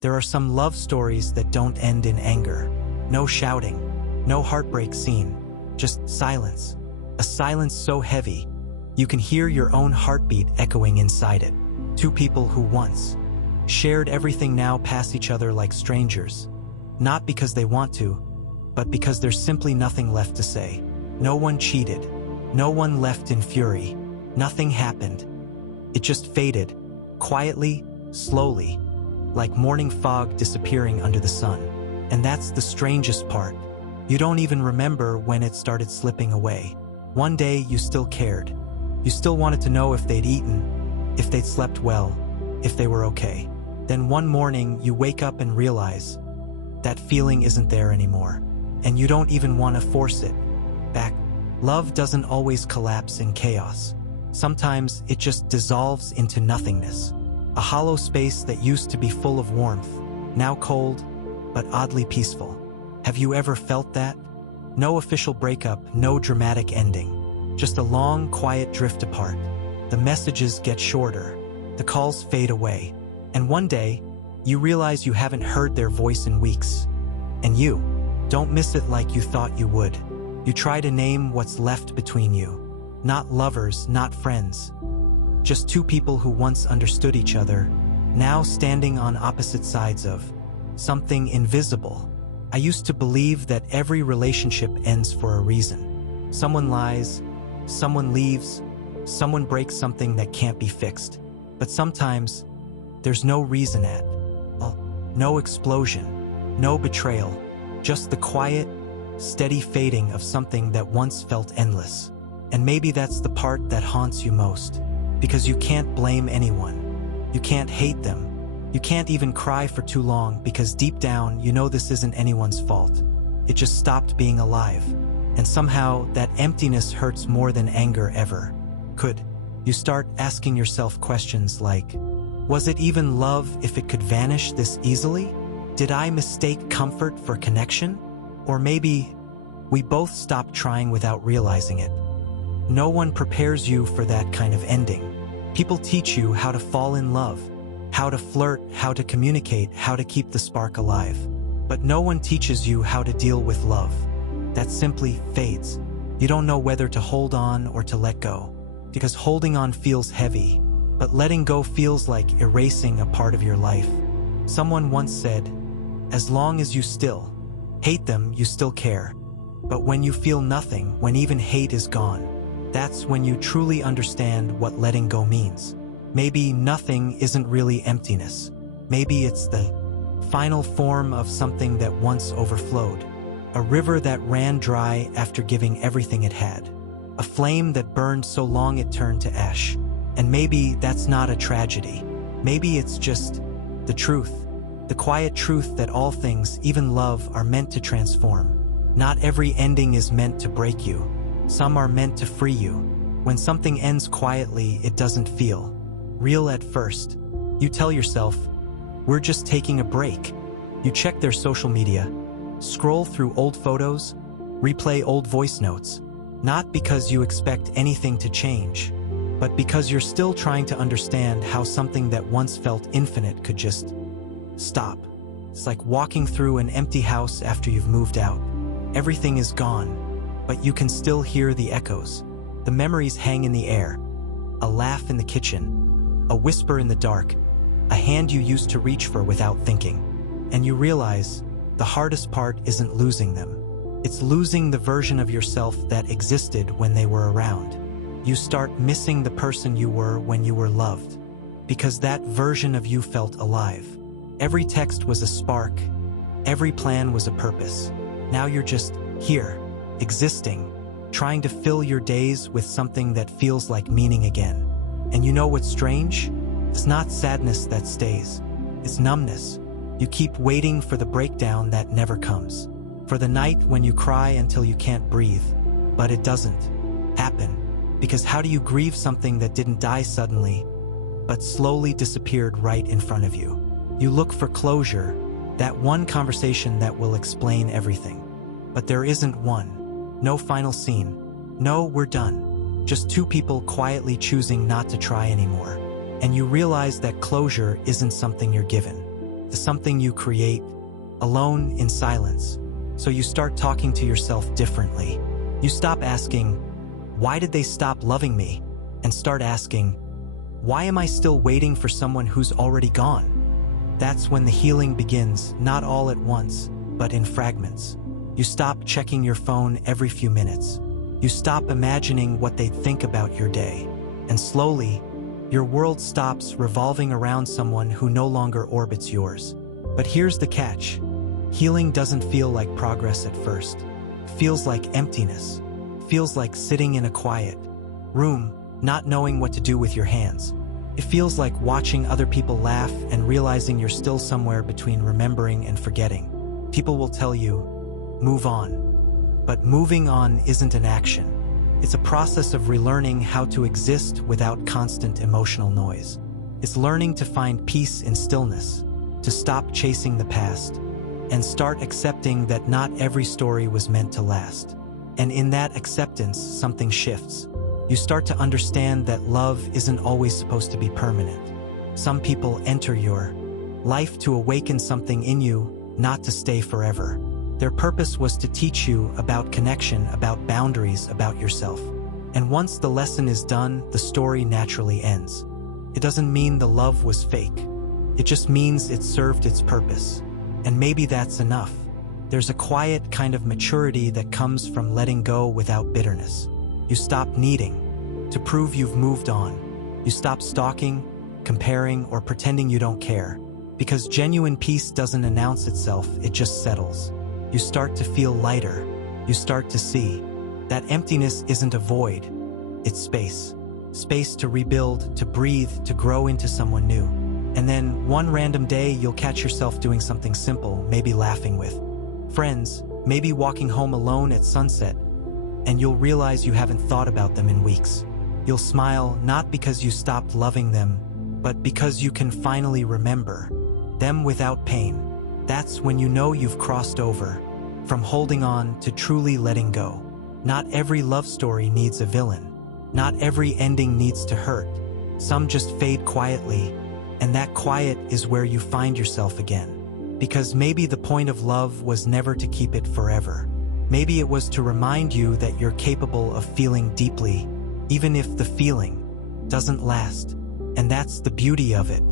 There are some love stories that don't end in anger. No shouting, no heartbreak scene, just silence. A silence so heavy, you can hear your own heartbeat echoing inside it. Two people who once shared everything now pass each other like strangers. Not because they want to, but because there's simply nothing left to say. No one cheated. No one left in fury. Nothing happened. It just faded, quietly, slowly, like morning fog disappearing under the sun. And that's the strangest part. You don't even remember when it started slipping away. One day you still cared. You still wanted to know if they'd eaten, if they'd slept well, if they were okay. Then one morning you wake up and realize that feeling isn't there anymore. And you don't even want to force it back. Love doesn't always collapse in chaos. Sometimes it just dissolves into nothingness. A hollow space that used to be full of warmth, now cold, but oddly peaceful. Have you ever felt that? No official breakup, no dramatic ending. Just a long, quiet drift apart. The messages get shorter. The calls fade away. And one day, you realize you haven't heard their voice in weeks. And you don't miss it like you thought you would. You try to name what's left between you. Not lovers, not friends. Just two people who once understood each other, now standing on opposite sides of something invisible. I used to believe that every relationship ends for a reason. Someone lies, someone leaves, someone breaks something that can't be fixed. But sometimes, there's no reason at all. No explosion, no betrayal, just the quiet, steady fading of something that once felt endless. And maybe that's the part that haunts you most. Because you can't blame anyone. You can't hate them. You can't even cry for too long because deep down you know this isn't anyone's fault. It just stopped being alive. And somehow that emptiness hurts more than anger ever could. You start asking yourself questions like, was it even love if it could vanish this easily? Did I mistake comfort for connection? Or maybe we both stopped trying without realizing it. No one prepares you for that kind of ending. People teach you how to fall in love, how to flirt, how to communicate, how to keep the spark alive. But no one teaches you how to deal with love. That simply fades. You don't know whether to hold on or to let go. Because holding on feels heavy, but letting go feels like erasing a part of your life. Someone once said, as long as you still hate them, you still care. But when you feel nothing, when even hate is gone, that's when you truly understand what letting go means. Maybe nothing isn't really emptiness. Maybe it's the final form of something that once overflowed. A river that ran dry after giving everything it had. A flame that burned so long it turned to ash. And maybe that's not a tragedy. Maybe it's just the truth. The quiet truth that all things, even love, are meant to transform. Not every ending is meant to break you. Some are meant to free you. When something ends quietly, it doesn't feel real at first. You tell yourself, we're just taking a break. You check their social media, scroll through old photos, replay old voice notes, not because you expect anything to change, but because you're still trying to understand how something that once felt infinite could just stop. It's like walking through an empty house after you've moved out. Everything is gone, but you can still hear the echoes. The memories hang in the air. A laugh in the kitchen, a whisper in the dark, a hand you used to reach for without thinking. And you realize the hardest part isn't losing them. It's losing the version of yourself that existed when they were around. You start missing the person you were when you were loved, because that version of you felt alive. Every text was a spark, every plan was a purpose. Now you're just here, existing, trying to fill your days with something that feels like meaning again. And you know what's strange? It's not sadness that stays. It's numbness. You keep waiting for the breakdown that never comes. For the night when you cry until you can't breathe. But it doesn't happen. Because how do you grieve something that didn't die suddenly, but slowly disappeared right in front of you? You look for closure, that one conversation that will explain everything. But there isn't one. No final scene. No, we're done. Just two people quietly choosing not to try anymore. And you realize that closure isn't something you're given. the something you create, alone in silence. So you start talking to yourself differently. You stop asking, "Why did they stop loving me?" and start asking, "Why am I still waiting for someone who's already gone?" That's when the healing begins, not all at once, but in fragments. You stop checking your phone every few minutes. You stop imagining what they'd think about your day. And slowly, your world stops revolving around someone who no longer orbits yours. But here's the catch. Healing doesn't feel like progress at first. It feels like emptiness. It feels like sitting in a quiet room, not knowing what to do with your hands. It feels like watching other people laugh and realizing you're still somewhere between remembering and forgetting. People will tell you, "Move on." But moving on isn't an action. It's a process of relearning how to exist without constant emotional noise. It's learning to find peace in stillness, to stop chasing the past, and start accepting that not every story was meant to last. And in that acceptance, something shifts. You start to understand that love isn't always supposed to be permanent. Some people enter your life to awaken something in you, not to stay forever. Their purpose was to teach you about connection, about boundaries, about yourself. And once the lesson is done, the story naturally ends. It doesn't mean the love was fake. It just means it served its purpose. And maybe that's enough. There's a quiet kind of maturity that comes from letting go without bitterness. You stop needing to prove you've moved on. You stop stalking, comparing, or pretending you don't care. Because genuine peace doesn't announce itself, it just settles. You start to feel lighter. You start to see that emptiness isn't a void, it's space. Space to rebuild, to breathe, to grow into someone new. And then one random day you'll catch yourself doing something simple, maybe laughing with friends, maybe walking home alone at sunset, and you'll realize you haven't thought about them in weeks. You'll smile not because you stopped loving them, but because you can finally remember them without pain. That's when you know you've crossed over from holding on to truly letting go. Not every love story needs a villain. Not every ending needs to hurt. Some just fade quietly, and that quiet is where you find yourself again. Because maybe the point of love was never to keep it forever. Maybe it was to remind you that you're capable of feeling deeply, even if the feeling doesn't last. And that's the beauty of it.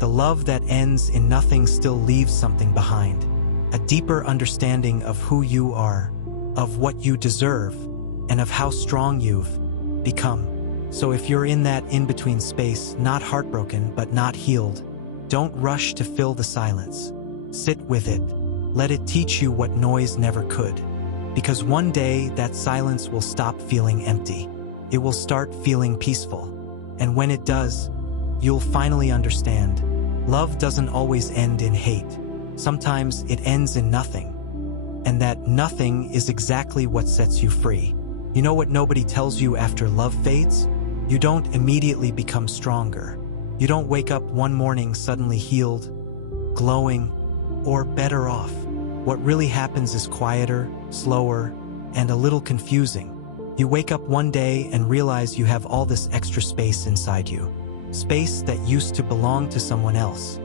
The love that ends in nothing still leaves something behind. A deeper understanding of who you are, of what you deserve, and of how strong you've become. So if you're in that in-between space, not heartbroken but not healed, don't rush to fill the silence. Sit with it. Let it teach you what noise never could. Because one day that silence will stop feeling empty. It will start feeling peaceful. And when it does, you'll finally understand. Love doesn't always end in hate. Sometimes it ends in nothing. And that nothing is exactly what sets you free. You know what nobody tells you after love fades? You don't immediately become stronger. You don't wake up one morning suddenly healed, glowing, or better off. What really happens is quieter, slower, and a little confusing. You wake up one day and realize you have all this extra space inside you. Space that used to belong to someone else.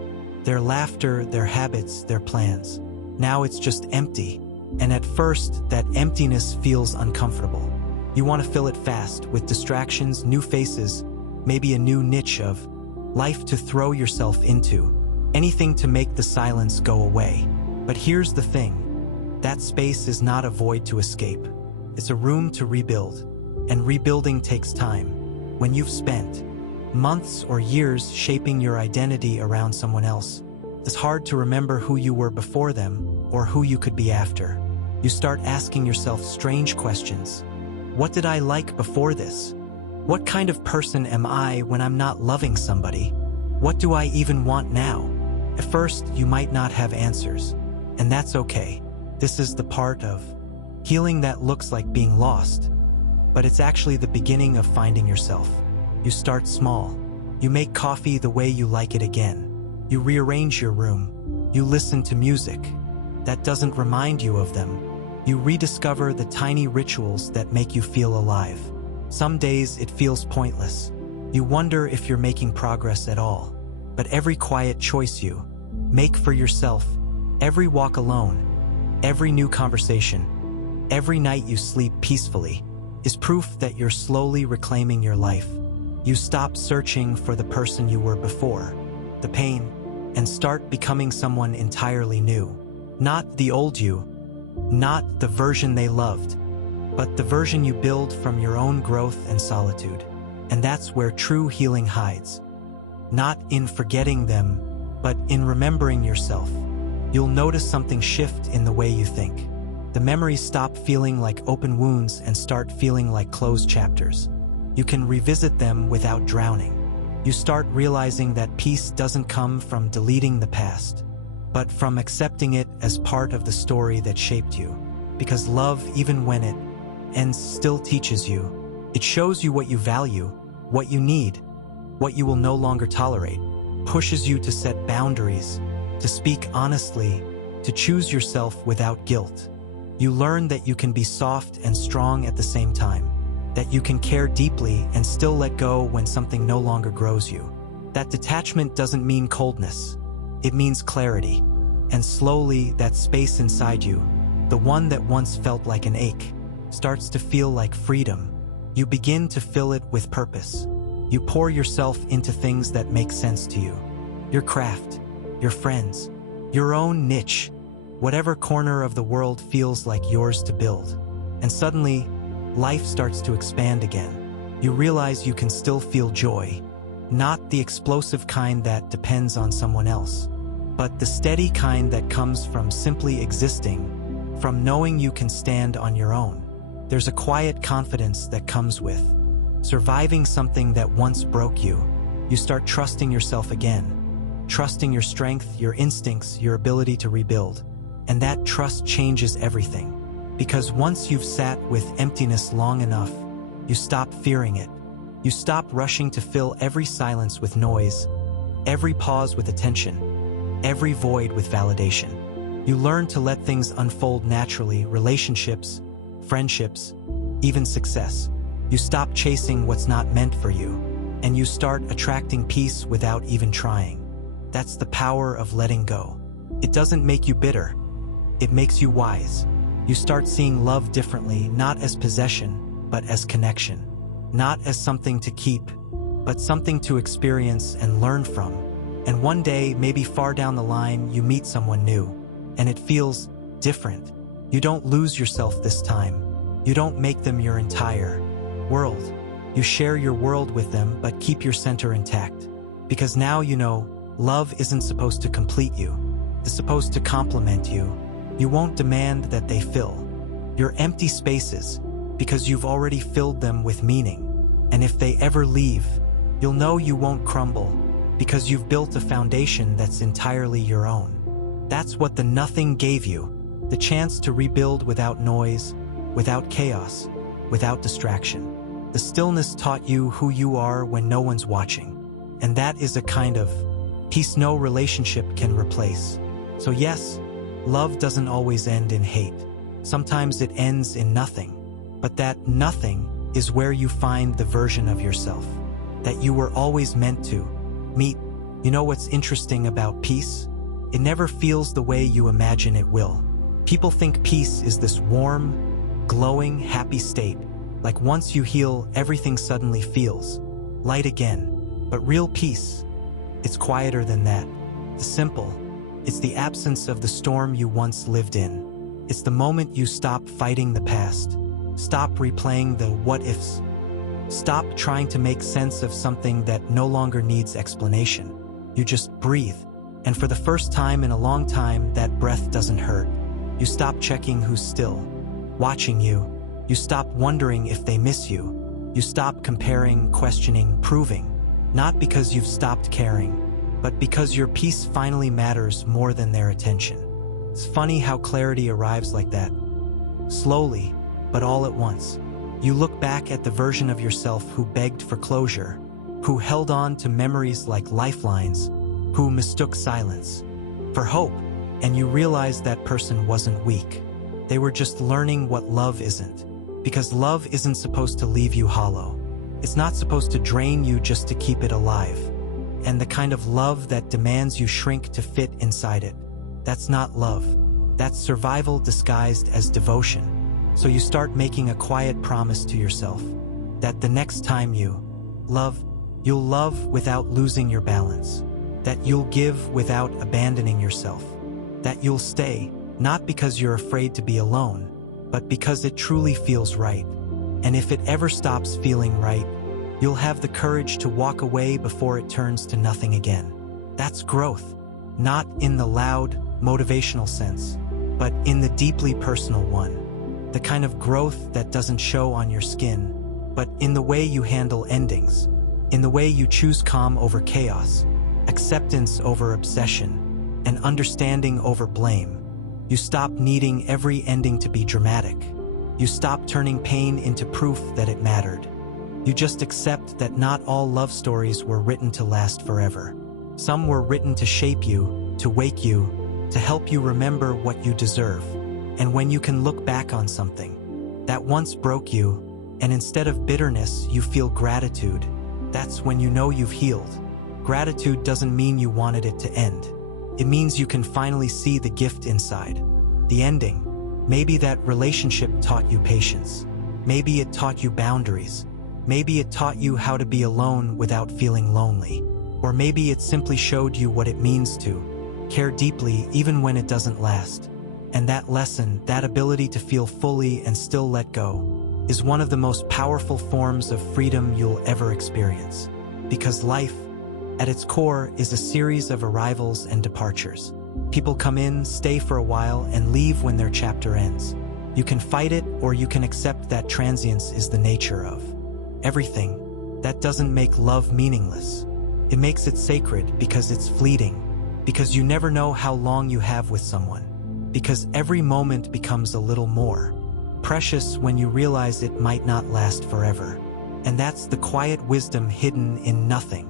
Their laughter, their habits, their plans. Now it's just empty. And at first, that emptiness feels uncomfortable. You want to fill it fast with distractions, new faces, maybe a new niche of life to throw yourself into. Anything to make the silence go away. But here's the thing. That space is not a void to escape. It's a room to rebuild. And rebuilding takes time. When you've spent months or years shaping your identity around someone else, it's hard to remember who you were before them or who you could be after. You start asking yourself strange questions. What did I like before this? What kind of person am I when I'm not loving somebody? What do I even want now? At first, you might not have answers, and that's okay. This is the part of healing that looks like being lost, but it's actually the beginning of finding yourself. You start small. You make coffee the way you like it again. You rearrange your room. You listen to music that doesn't remind you of them. You rediscover the tiny rituals that make you feel alive. Some days it feels pointless. You wonder if you're making progress at all. But every quiet choice you Make for yourself. Every walk alone, every new conversation, every night you sleep peacefully is proof that you're slowly reclaiming your life. You stop searching for the person you were before, the pain, and start becoming someone entirely new. Not the old you, not the version they loved, but the version you build from your own growth and solitude. And that's where true healing hides. Not in forgetting them, but in remembering yourself. You'll notice something shift in the way you think. The memories stop feeling like open wounds and start feeling like closed chapters. You can revisit them without drowning. You start realizing that peace doesn't come from deleting the past, but from accepting it as part of the story that shaped you. Because love, even when it ends, still teaches you. It shows you what you value, what you need, what you will no longer tolerate, pushes you to set boundaries, to speak honestly, to choose yourself without guilt. You learn that you can be soft and strong at the same time, that you can care deeply and still let go when something no longer grows you. That detachment doesn't mean coldness. It means clarity. And slowly, that space inside you, the one that once felt like an ache, starts to feel like freedom. You begin to fill it with purpose. You pour yourself into things that make sense to you. Your craft, your friends, your own niche, whatever corner of the world feels like yours to build. And suddenly, life starts to expand again. You realize you can still feel joy, not the explosive kind that depends on someone else, but the steady kind that comes from simply existing, from knowing you can stand on your own. There's a quiet confidence that comes with surviving something that once broke you. You start trusting yourself again, trusting your strength, your instincts, your ability to rebuild. And that trust changes everything. Because once you've sat with emptiness long enough, you stop fearing it. You stop rushing to fill every silence with noise, every pause with attention, every void with validation. You learn to let things unfold naturally, relationships, friendships, even success. You stop chasing what's not meant for you, and you start attracting peace without even trying. That's the power of letting go. It doesn't make you bitter. It makes you wise. You start seeing love differently, not as possession, but as connection. Not as something to keep, but something to experience and learn from. And one day, maybe far down the line, you meet someone new, and it feels different. You don't lose yourself this time. You don't make them your entire world. You share your world with them, but keep your center intact. Because now you know, love isn't supposed to complete you. It's supposed to complement you. You won't demand that they fill your empty spaces, because you've already filled them with meaning. And if they ever leave, you'll know you won't crumble, because you've built a foundation that's entirely your own. That's what the nothing gave you, the chance to rebuild without noise, without chaos, without distraction. The stillness taught you who you are when no one's watching. And that is a kind of peace no relationship can replace. So yes, love doesn't always end in hate. Sometimes it ends in nothing. But that nothing is where you find the version of yourself that you were always meant to meet. You know what's interesting about peace? It never feels the way you imagine it will. People think peace is this warm, glowing, happy state. Like once you heal, everything suddenly feels light again. But real peace, it's quieter than that. It's simple. It's the absence of the storm you once lived in. It's the moment you stop fighting the past. Stop replaying the what-ifs. Stop trying to make sense of something that no longer needs explanation. You just breathe. And for the first time in a long time, that breath doesn't hurt. You stop checking who's still watching you. You stop wondering if they miss you. You stop comparing, questioning, proving. Not because you've stopped caring, but because your peace finally matters more than their attention. It's funny how clarity arrives like that. Slowly, but all at once. You look back at the version of yourself who begged for closure, who held on to memories like lifelines, who mistook silence for hope, and you realize that person wasn't weak. They were just learning what love isn't. Because love isn't supposed to leave you hollow. It's not supposed to drain you just to keep it alive. and the kind of love that demands you shrink to fit inside it. That's not love. That's survival disguised as devotion. So you start making a quiet promise to yourself that the next time you love, you'll love without losing your balance, that you'll give without abandoning yourself, that you'll stay, not because you're afraid to be alone, but because it truly feels right. And if it ever stops feeling right, you'll have the courage to walk away before it turns to nothing again. That's growth, not in the loud, motivational sense, but in the deeply personal one. The kind of growth that doesn't show on your skin, but in the way you handle endings, in the way you choose calm over chaos, acceptance over obsession, and understanding over blame. You stop needing every ending to be dramatic. You stop turning pain into proof that it mattered. You just accept that not all love stories were written to last forever. Some were written to shape you, to wake you, to help you remember what you deserve. And when you can look back on something that once broke you, and instead of bitterness, you feel gratitude, that's when you know you've healed. Gratitude doesn't mean you wanted it to end. It means you can finally see the gift inside. The ending. Maybe that relationship taught you patience. Maybe it taught you boundaries. Maybe it taught you how to be alone without feeling lonely. Or maybe it simply showed you what it means to care deeply even when it doesn't last. And that lesson, that ability to feel fully and still let go, is one of the most powerful forms of freedom you'll ever experience. Because life, at its core, is a series of arrivals and departures. People come in, stay for a while, and leave when their chapter ends. You can fight it, or you can accept that transience is the nature of everything. That doesn't make love meaningless. It makes it sacred because it's fleeting, because you never know how long you have with someone, because every moment becomes a little more precious when you realize it might not last forever. And that's the quiet wisdom hidden in nothing.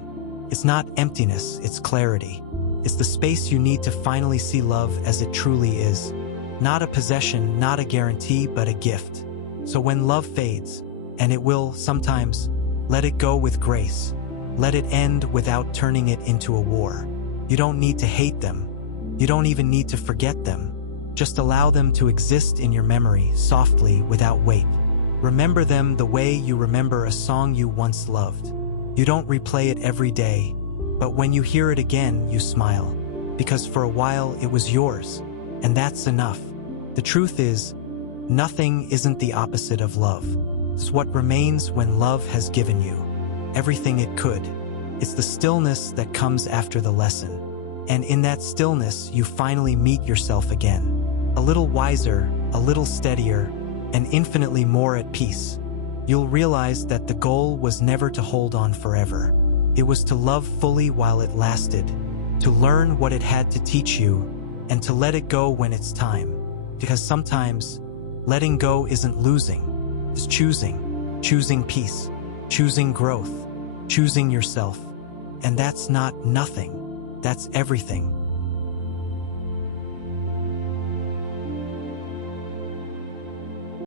It's not emptiness, it's clarity. It's the space you need to finally see love as it truly is. Not a possession, not a guarantee, but a gift. So when love fades, and it will sometimes, let it go with grace. Let it end without turning it into a war. You don't need to hate them. You don't even need to forget them. Just allow them to exist in your memory, softly, without weight. Remember them the way you remember a song you once loved. You don't replay it every day, but when you hear it again, you smile. Because for a while, it was yours. And that's enough. The truth is, nothing isn't the opposite of love. It's what remains when love has given you everything it could. It's the stillness that comes after the lesson. And in that stillness, you finally meet yourself again. A little wiser, a little steadier, and infinitely more at peace. You'll realize that the goal was never to hold on forever. It was to love fully while it lasted, to learn what it had to teach you, and to let it go when it's time. Because sometimes, letting go isn't losing. It's choosing peace, choosing growth, choosing yourself. And that's not nothing. That's everything.